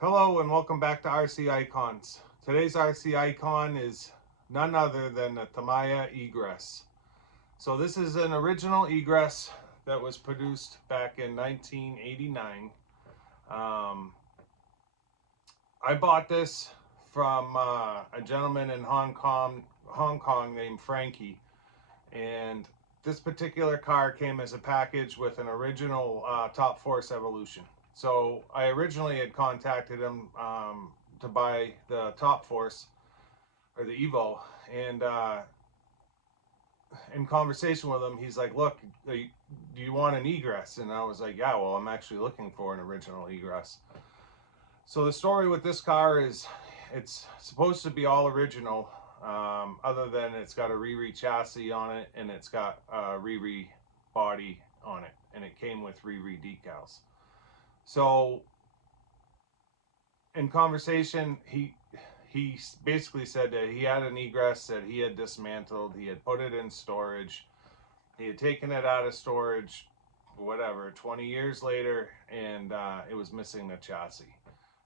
Hello and welcome back to RC Icons. Today's RC icon is none other than the Tamiya Egress. So this is an original Egress that was produced back in 1989. I bought this from a gentleman in Hong Kong named Frankie, and this particular car came as a package with an original Top Force Evolution. So I originally had contacted him to buy the Top Force, or the Evo, and in conversation with him, he's like, look, do you want an Egress? And I was like, yeah, well, I'm actually looking for an original Egress. So the story with this car is it's supposed to be all original, other than it's got a Riri chassis on it and it's got a Riri body on it, and it came with Riri decals. So in conversation, he basically said that he had an Egress that he had dismantled, he had put it in storage, he had taken it out of storage, whatever, 20 years later, and it was missing the chassis.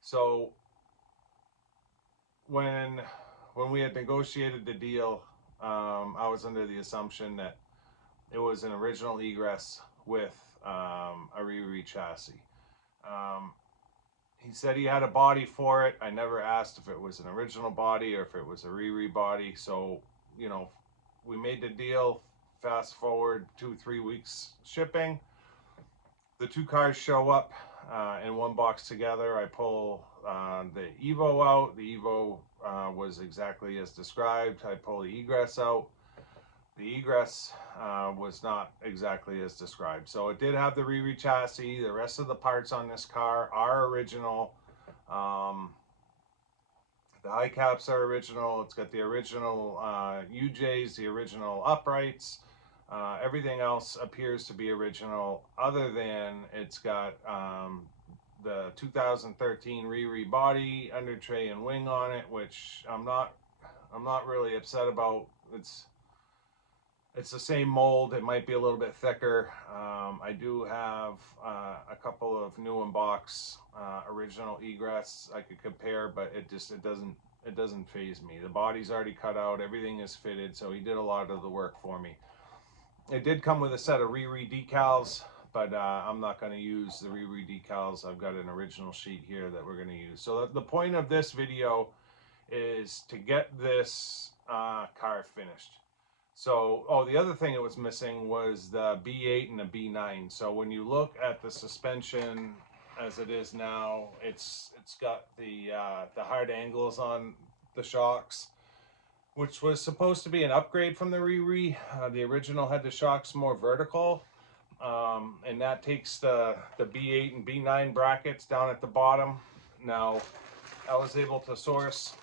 So when we had negotiated the deal, I was under the assumption that it was an original Egress with a Riri chassis. He said he had a body for it. I never asked if it was an original body or if it was a Riri body. So, you know, we made the deal. Fast forward 2-3 weeks shipping. The two cars show up in one box together. I pull the Evo out. The Evo was exactly as described. I pull the Egress out. The Egress was not exactly as described. So it did have the Riri chassis. The rest of the parts on this car are original. The high caps are original. It's got the original UJs, the original uprights. Everything else appears to be original, other than it's got the 2013 Riri body, under tray and wing on it, which I'm not really upset about. It's the same mold. It might be a little bit thicker. I do have a couple of new in box original Egress I could compare, but it doesn't faze me. The body's already cut out. Everything is fitted, so he did a lot of the work for me. It did come with a set of Riri decals, but I'm not going to use the Riri decals. I've got an original sheet here that we're going to use. So the point of this video is to get this car finished. So, oh, the other thing it was missing was the B8 and the B9. So when you look at the suspension as it is now, it's got the hard angles on the shocks, which was supposed to be an upgrade from the Riri. The original had the shocks more vertical, and that takes the B8 and B9 brackets down at the bottom. Now, I was able to source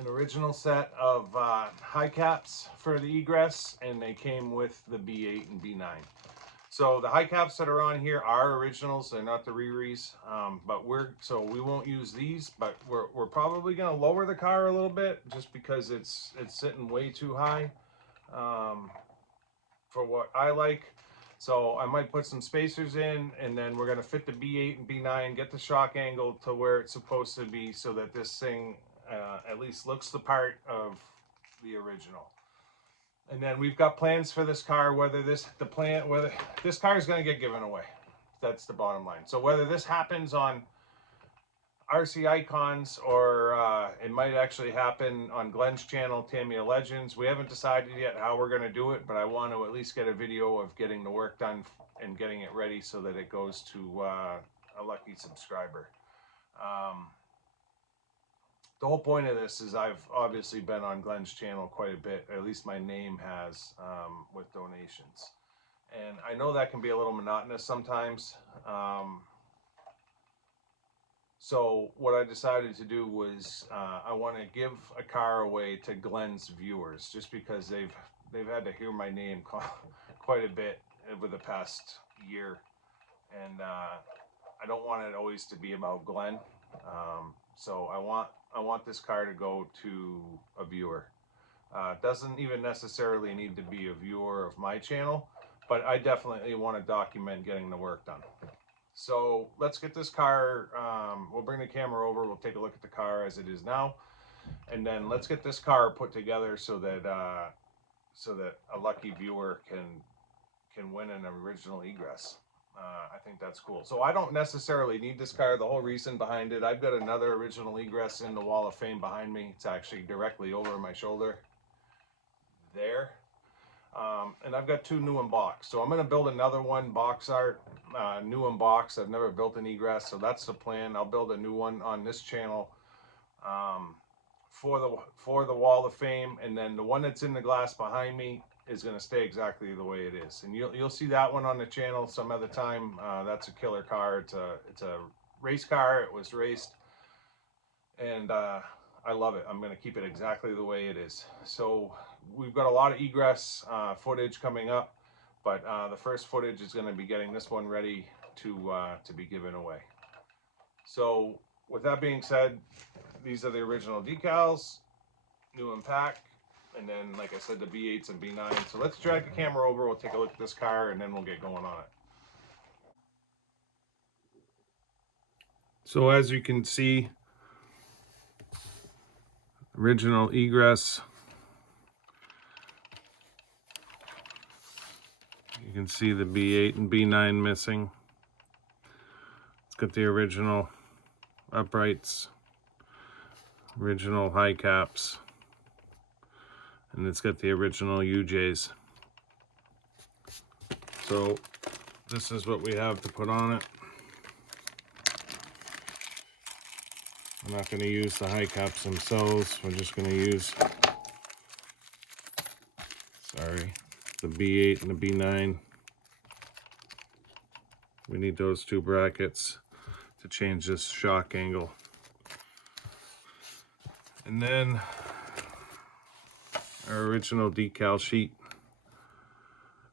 an original set of high caps for the Egress, and they came with the B8 and B9. So the high caps that are on here are originals. They're not the Riris, but we won't use these. But we're probably going to lower the car a little bit just because it's sitting way too high for what I like. So I might put some spacers in, and then we're going to fit the B8 and B9, get the shock angle to where it's supposed to be, so that this thing at least looks the part of the original. And then we've got plans for this car, whether this car is going to get given away. That's the bottom line. So whether this happens on RC Icons or it might actually happen on Glenn's channel, Tamiya Legends, we haven't decided yet how we're going to do it, but I want to at least get a video of getting the work done and getting it ready so that it goes to a lucky subscriber. The whole point of this is I've obviously been on Glenn's channel quite a bit, or at least my name has, with donations. And I know that can be a little monotonous sometimes. So what I decided to do was I want to give a car away to Glenn's viewers, just because they've had to hear my name quite a bit over the past year. And I don't want it always to be about Glenn. So I want this car to go to a viewer. Doesn't even necessarily need to be a viewer of my channel, but I definitely want to document getting the work done. So let's get this car, we'll bring the camera over, we'll take a look at the car as it is now, and then let's get this car put together so that a lucky viewer can win an original Egress. I think that's cool. So I don't necessarily need this car. The whole reason behind it, I've got another original Egress in the Wall of Fame behind me. It's actually directly over my shoulder there. And I've got two new in box. So I'm going to build another one, box art, new in box. I've never built an Egress, so that's the plan. I'll build a new one on this channel for the Wall of Fame, and then the one that's in the glass behind me is going to stay exactly the way it is. And you'll see that one on the channel some other time. That's a killer car. It's a race car. It was raced, and I love it. I'm going to keep it exactly the way it is. So we've got a lot of Egress footage coming up, but the first footage is going to be getting this one ready to be given away. So with that being said, these are the original decals, new in pack, and then, like I said, the B8s and B9s. So let's drag the camera over, we'll take a look at this car, and then we'll get going on it. So as you can see, original Egress. You can see the B8 and B9 missing. It's got the original uprights, original high caps, and it's got the original UJs. So this is what we have to put on it. I'm not going to use the high caps themselves. We're just going to use, the B8 and the B9. We need those two brackets to change this shock angle. And then our original decal sheet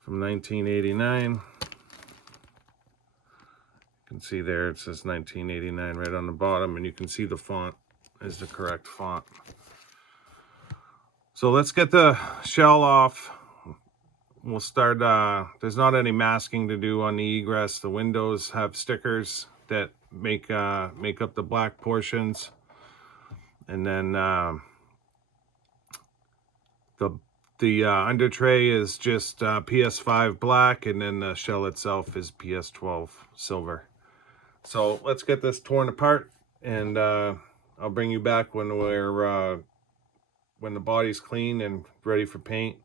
from 1989. You can see there it says 1989 right on the bottom, and you can see the font is the correct font. So let's get the shell off. We'll start, there's not any masking to do on the Egress. The windows have stickers that make up the black portions. And then the under tray is just PS5 black, and then the shell itself is PS12 silver. So let's get this torn apart, and I'll bring you back when the body's clean and ready for paint.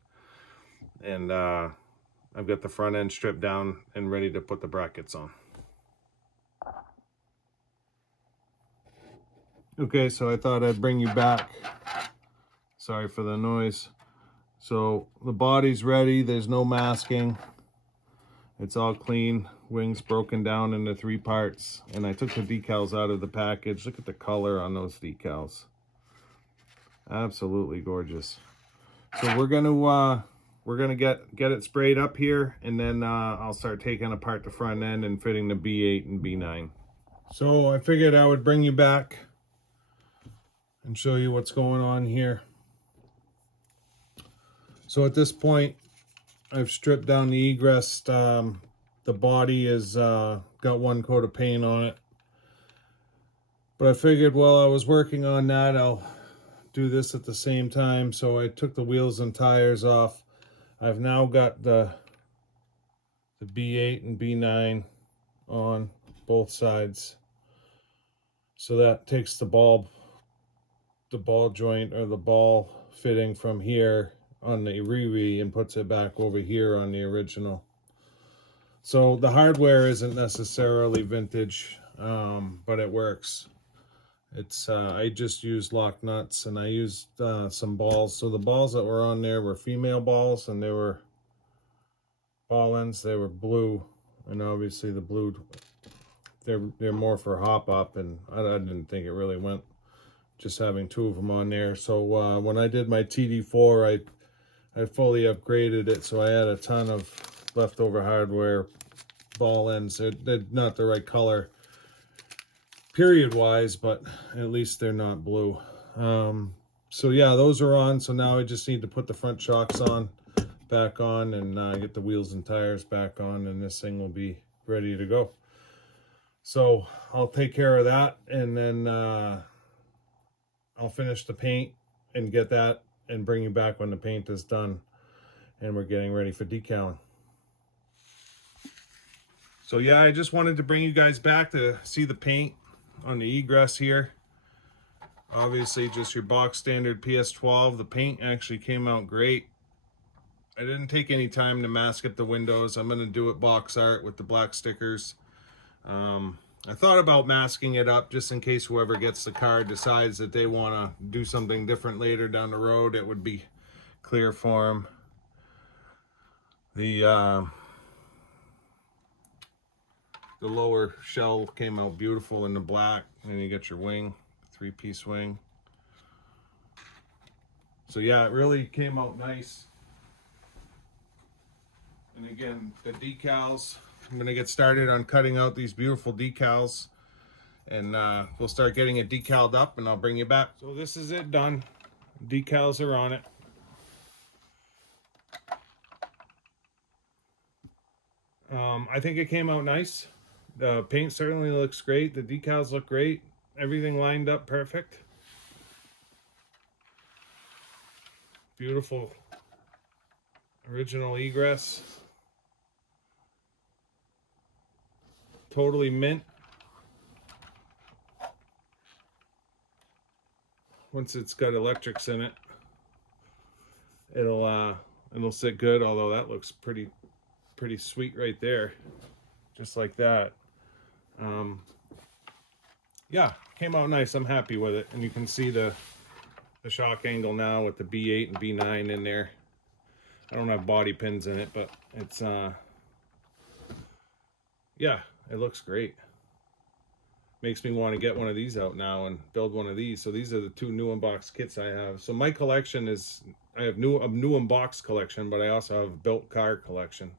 And I've got the front end stripped down and ready to put the brackets on. Okay, so I thought I'd bring you back. Sorry for the noise. So the body's ready. There's no masking. It's all clean. Wings broken down into 3 parts. And I took the decals out of the package. Look at the color on those decals. Absolutely gorgeous. So we're gonna get it sprayed up here, and then I'll start taking apart the front end and fitting the B8 and B9. So I figured I would bring you back and show you what's going on here. So at this point, I've stripped down the Egress. The body is got 1 coat of paint on it. But I figured while I was working on that, I'll do this at the same time. So I took the wheels and tires off. I've now got the B8 and B9 on both sides. So that takes the ball joint or the ball fitting from here on the Riri and puts it back over here on the original. So the hardware isn't necessarily vintage, but it works. It's I just used lock nuts, and I used some balls. So the balls that were on there were female balls, and they were ball ends. They were blue, and obviously the blue, they're more for hop up, and I didn't think it really went just having 2 of them on there. So when I did my TD4, I fully upgraded it, so I had a ton of leftover hardware ball ends. They're not the right color period wise, but at least they're not blue. So yeah, those are on. So now I just need to put the front shocks back on, and get the wheels and tires back on, and this thing will be ready to go. So I'll take care of that, and then I'll finish the paint and get that and bring you back when the paint is done and we're getting ready for decaling. So yeah, I just wanted to bring you guys back to see the paint on the Egress here. Obviously just your box standard PS12. The paint actually came out great. I didn't take any time to mask up the windows. I'm going to do it box art with the black stickers. I thought about masking it up just in case whoever gets the car decides that they want to do something different later down the road. It would be clear for them. The lower shell came out beautiful in the black, and then you get your wing, three-piece wing. So yeah, it really came out nice. And again, the decals, I'm gonna get started on cutting out these beautiful decals, and we'll start getting it decaled up, and I'll bring you back. So this is it done. Decals are on it. I think it came out nice. The paint certainly looks great. The decals look great. Everything lined up perfect. Beautiful original Egress. Totally mint. Once it's got electrics in it, it'll sit good, although that looks pretty sweet right there, just like that. Yeah, came out nice. I'm happy with it, and you can see the shock angle now with the B8 and B9 in there. I don't have body pins in it, but it's yeah, it looks great. Makes me want to get one of these out now and build one of these. So these are the two new unboxed kits I have. So my collection is, I have a new unboxed collection, but I also have a built car collection.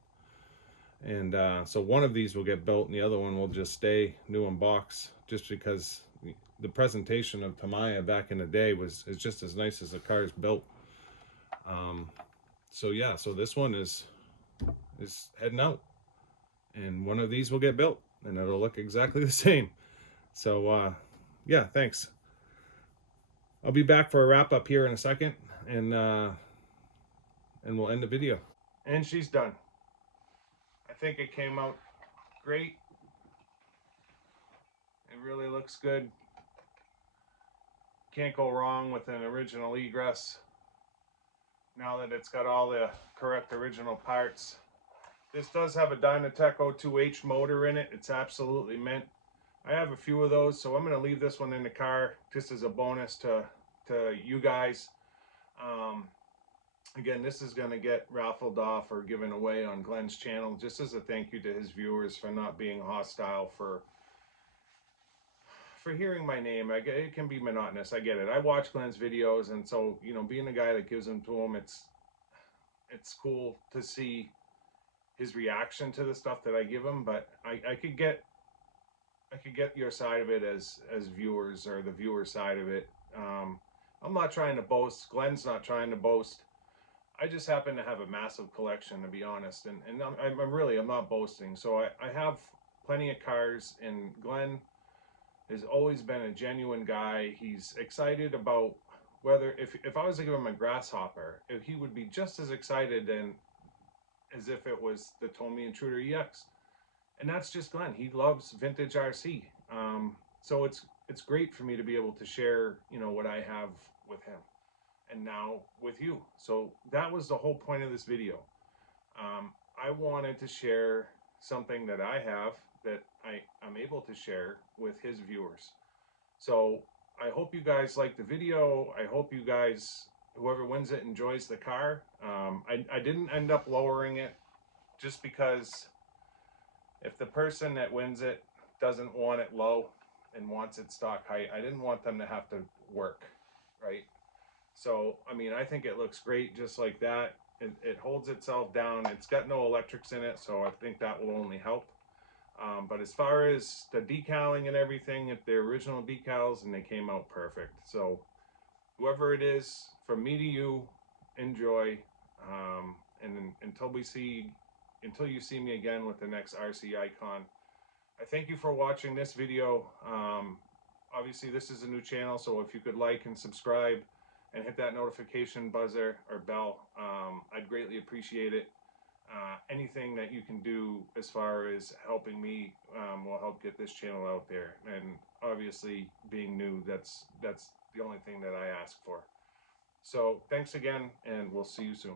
And so one of these will get built and the other one will just stay new unboxed, just because the presentation of Tamiya back in the day is just as nice as the car is built. So yeah, so this one is heading out, and one of these will get built and it'll look exactly the same. So yeah, thanks. I'll be back for a wrap up here in a second, and we'll end the video. And she's done. I think it came out great. It really looks good. Can't go wrong with an original Egress now that it's got all the correct original parts. This does have a Dynatec 02H motor in it. It's absolutely mint. I have a few of those, so I'm going to leave this one in the car just as a bonus to you guys. Again, this is going to get raffled off or given away on Glenn's channel, just as a thank you to his viewers for not being hostile for hearing my name. It can be monotonous. I get it. I watch Glenn's videos, and so, you know, being the guy that gives them to him, it's cool to see his reaction to the stuff that I give him. But I could get your side of it as viewers, or the viewer side of it. I'm not trying to boast. Glenn's not trying to boast. I just happen to have a massive collection, to be honest, and I'm not boasting. So I have plenty of cars, and Glenn has always been a genuine guy. He's excited about whether, if I was to give him a grasshopper, if he would be just as excited and as if it was the Tamiya Intruder EX. And that's just Glenn. He loves vintage RC. So it's great for me to be able to share, you know, what I have with him, and now with you. So that was the whole point of this video. I wanted to share something that I have that I'm able to share with his viewers. So I hope you guys like the video. I hope you guys, whoever wins it, enjoys the car. I didn't end up lowering it, just because if the person that wins it doesn't want it low and wants it stock height, I didn't want them to have to work, right? So, I mean, I think it looks great just like that. It holds itself down. It's got no electrics in it, so I think that will only help. But as far as the decaling and everything, they're original decals, and they came out perfect. So whoever it is, from me to you, enjoy. And until you see me again with the next RC icon, I thank you for watching this video. Obviously, this is a new channel, so if you could like and subscribe and hit that notification buzzer or bell, I'd greatly appreciate it. Anything that you can do as far as helping me will help get this channel out there. And obviously, being new, that's the only thing that I ask for. So thanks again, and we'll see you soon.